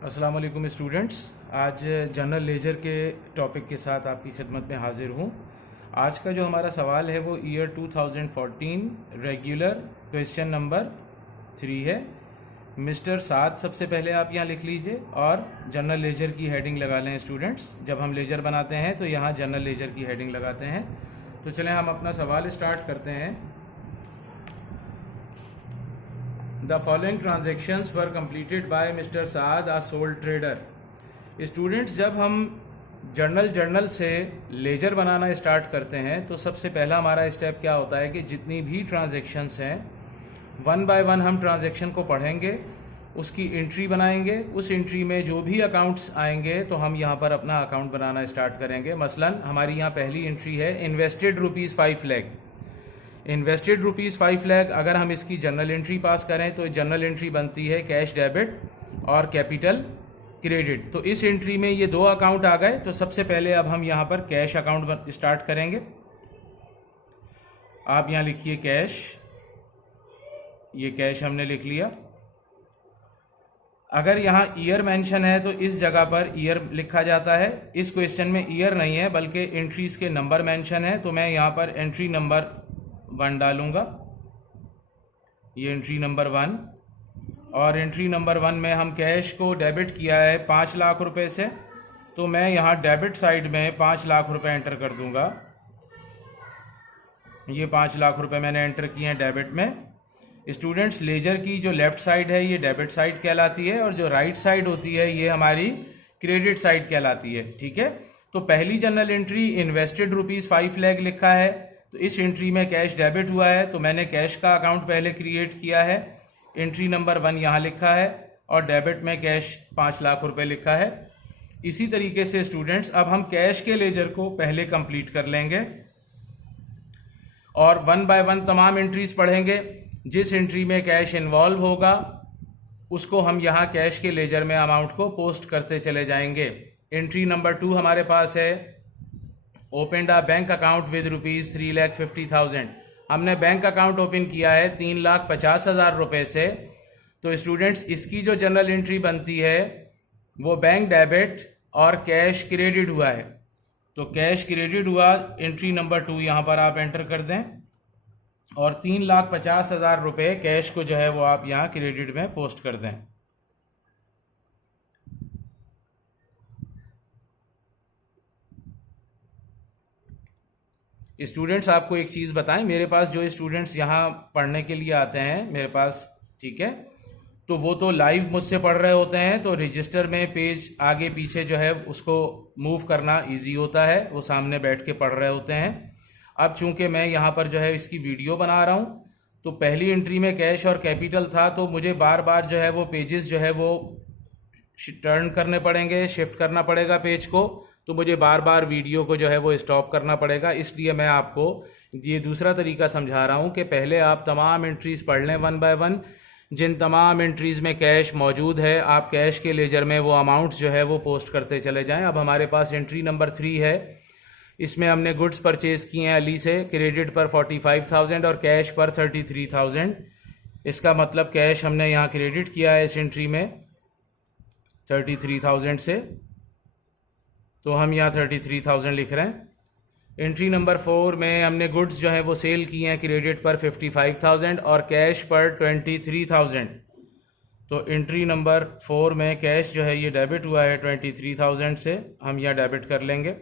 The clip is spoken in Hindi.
अस्सलाम वालेकुम स्टूडेंट्स। आज जनरल लेजर के टॉपिक के साथ आपकी खिदमत में हाजिर हूँ। आज का जो हमारा सवाल है वो ईयर 2014 रेगुलर क्वेश्चन नंबर 3 है। मिस्टर साद सबसे पहले आप यहाँ लिख लीजिए और जनरल लेजर की हेडिंग लगा लें स्टूडेंट्स। जब हम लेजर बनाते हैं तो यहाँ जनरल लेजर की हेडिंग लगाते हैं। तो चलें हम अपना सवाल स्टार्ट करते हैं। The following transactions were completed by Mr. Saad, a sole trader. Students, जब हम जर्नल से लेजर बनाना स्टार्ट करते हैं तो सबसे पहला हमारा स्टेप क्या होता है कि जितनी भी ट्रांजैक्शंस हैं वन बाय वन हम ट्रांजैक्शन को पढ़ेंगे, उसकी एंट्री बनाएंगे। उस एंट्री में जो भी अकाउंट्स आएंगे तो हम यहाँ पर अपना अकाउंट बनाना स्टार्ट करेंगे। मसलन हमारी यहाँ पहली एंट्री है इन्वेस्टेड ₹5 लाख। इन्वेस्टेड ₹5 लाख अगर हम इसकी जनरल एंट्री पास करें तो जनरल एंट्री बनती है कैश डेबिट और कैपिटल क्रेडिट। तो इस एंट्री में ये दो अकाउंट आ गए। तो सबसे पहले अब हम यहाँ पर कैश अकाउंट स्टार्ट करेंगे। आप यहाँ लिखिए कैश, ये कैश हमने लिख लिया। अगर यहाँ ईयर मेंशन है तो इस जगह पर ईयर लिखा जाता है। इस क्वेश्चन में ईयर नहीं है बल्कि एंट्रीज के नंबर मेंशन है, तो मैं यहाँ पर एंट्री नंबर 1 डालूंगा। ये एंट्री नंबर 1 और एंट्री नंबर 1 में हम कैश को डेबिट किया है 5 लाख रुपए से, तो मैं यहाँ डेबिट साइड में 5 लाख रुपए एंटर कर दूंगा। ये 5 लाख रुपए मैंने एंटर किए हैं डेबिट में। स्टूडेंट्स, लेजर की जो लेफ्ट साइड है ये डेबिट साइड कहलाती है और जो राइट साइड होती है ये हमारी क्रेडिट साइड कहलाती है। ठीक है, तो पहली जनरल एंट्री इन्वेस्टेड ₹5 लाख लिखा है, तो इस एंट्री में कैश डेबिट हुआ है, तो मैंने कैश का अकाउंट पहले क्रिएट किया है। एंट्री नंबर 1 यहाँ लिखा है और डेबिट में कैश 5 लाख रुपए लिखा है। इसी तरीके से स्टूडेंट्स अब हम कैश के लेजर को पहले कंप्लीट कर लेंगे और 1 बाय 1 तमाम एंट्रीज पढ़ेंगे। जिस एंट्री में कैश इन्वॉल्व होगा उसको हम यहाँ कैश के लेजर में अमाउंट को पोस्ट करते चले जाएंगे। एंट्री नंबर 2 हमारे पास है opened a bank account with ₹3,50,000। हमने बैंक अकाउंट ओपन किया है 3,50,000 रुपए से। तो स्टूडेंट्स, इसकी जो जनरल एंट्री बनती है वो बैंक डेबिट और कैश क्रेडिट हुआ है। तो कैश क्रेडिट हुआ, एंट्री नंबर 2 यहाँ पर आप एंटर कर दें और 3,50,000 रुपये कैश को जो है वो आप यहाँ क्रेडिट में पोस्ट कर दें। स्टूडेंट्स, आपको एक चीज़ बताएं, मेरे पास जो स्टूडेंट्स यहाँ पढ़ने के लिए आते हैं मेरे पास, ठीक है, तो वो तो लाइव मुझसे पढ़ रहे होते हैं, तो रजिस्टर में पेज आगे पीछे जो है उसको मूव करना इजी होता है, वो सामने बैठ के पढ़ रहे होते हैं। अब चूंकि मैं यहाँ पर जो है इसकी वीडियो बना रहा हूँ तो पहली एंट्री में कैश और कैपिटल था, तो मुझे बार बार जो है वो पेजेस जो है वो टर्न करने पड़ेंगे, शिफ्ट करना पड़ेगा पेज को, तो मुझे बार बार वीडियो को जो है वो स्टॉप करना पड़ेगा। इसलिए मैं आपको ये दूसरा तरीका समझा रहा हूँ कि पहले आप तमाम एंट्रीज पढ़ लें 1 बाय 1। जिन तमाम एंट्रीज में कैश मौजूद है आप कैश के लेजर में वो अमाउंट्स जो है वो पोस्ट करते चले जाएं। अब हमारे पास एंट्री नंबर 3 है, इसमें हमने गुड्स परचेज किए हैं अली से, क्रेडिट पर 45,000 और कैश पर 33,000। इसका मतलब कैश हमने यहाँ क्रेडिट किया है इस एंट्री में 33,000 से, तो हम यहाँ 33,000 लिख रहे हैं। एंट्री नंबर 4 में हमने गुड्स जो है वो सेल किए हैं क्रेडिट पर 55,000 और कैश पर 23,000। तो एंट्री नंबर 4 में कैश जो है ये डेबिट हुआ है 23,000 से, हम यहाँ डेबिट कर लेंगे।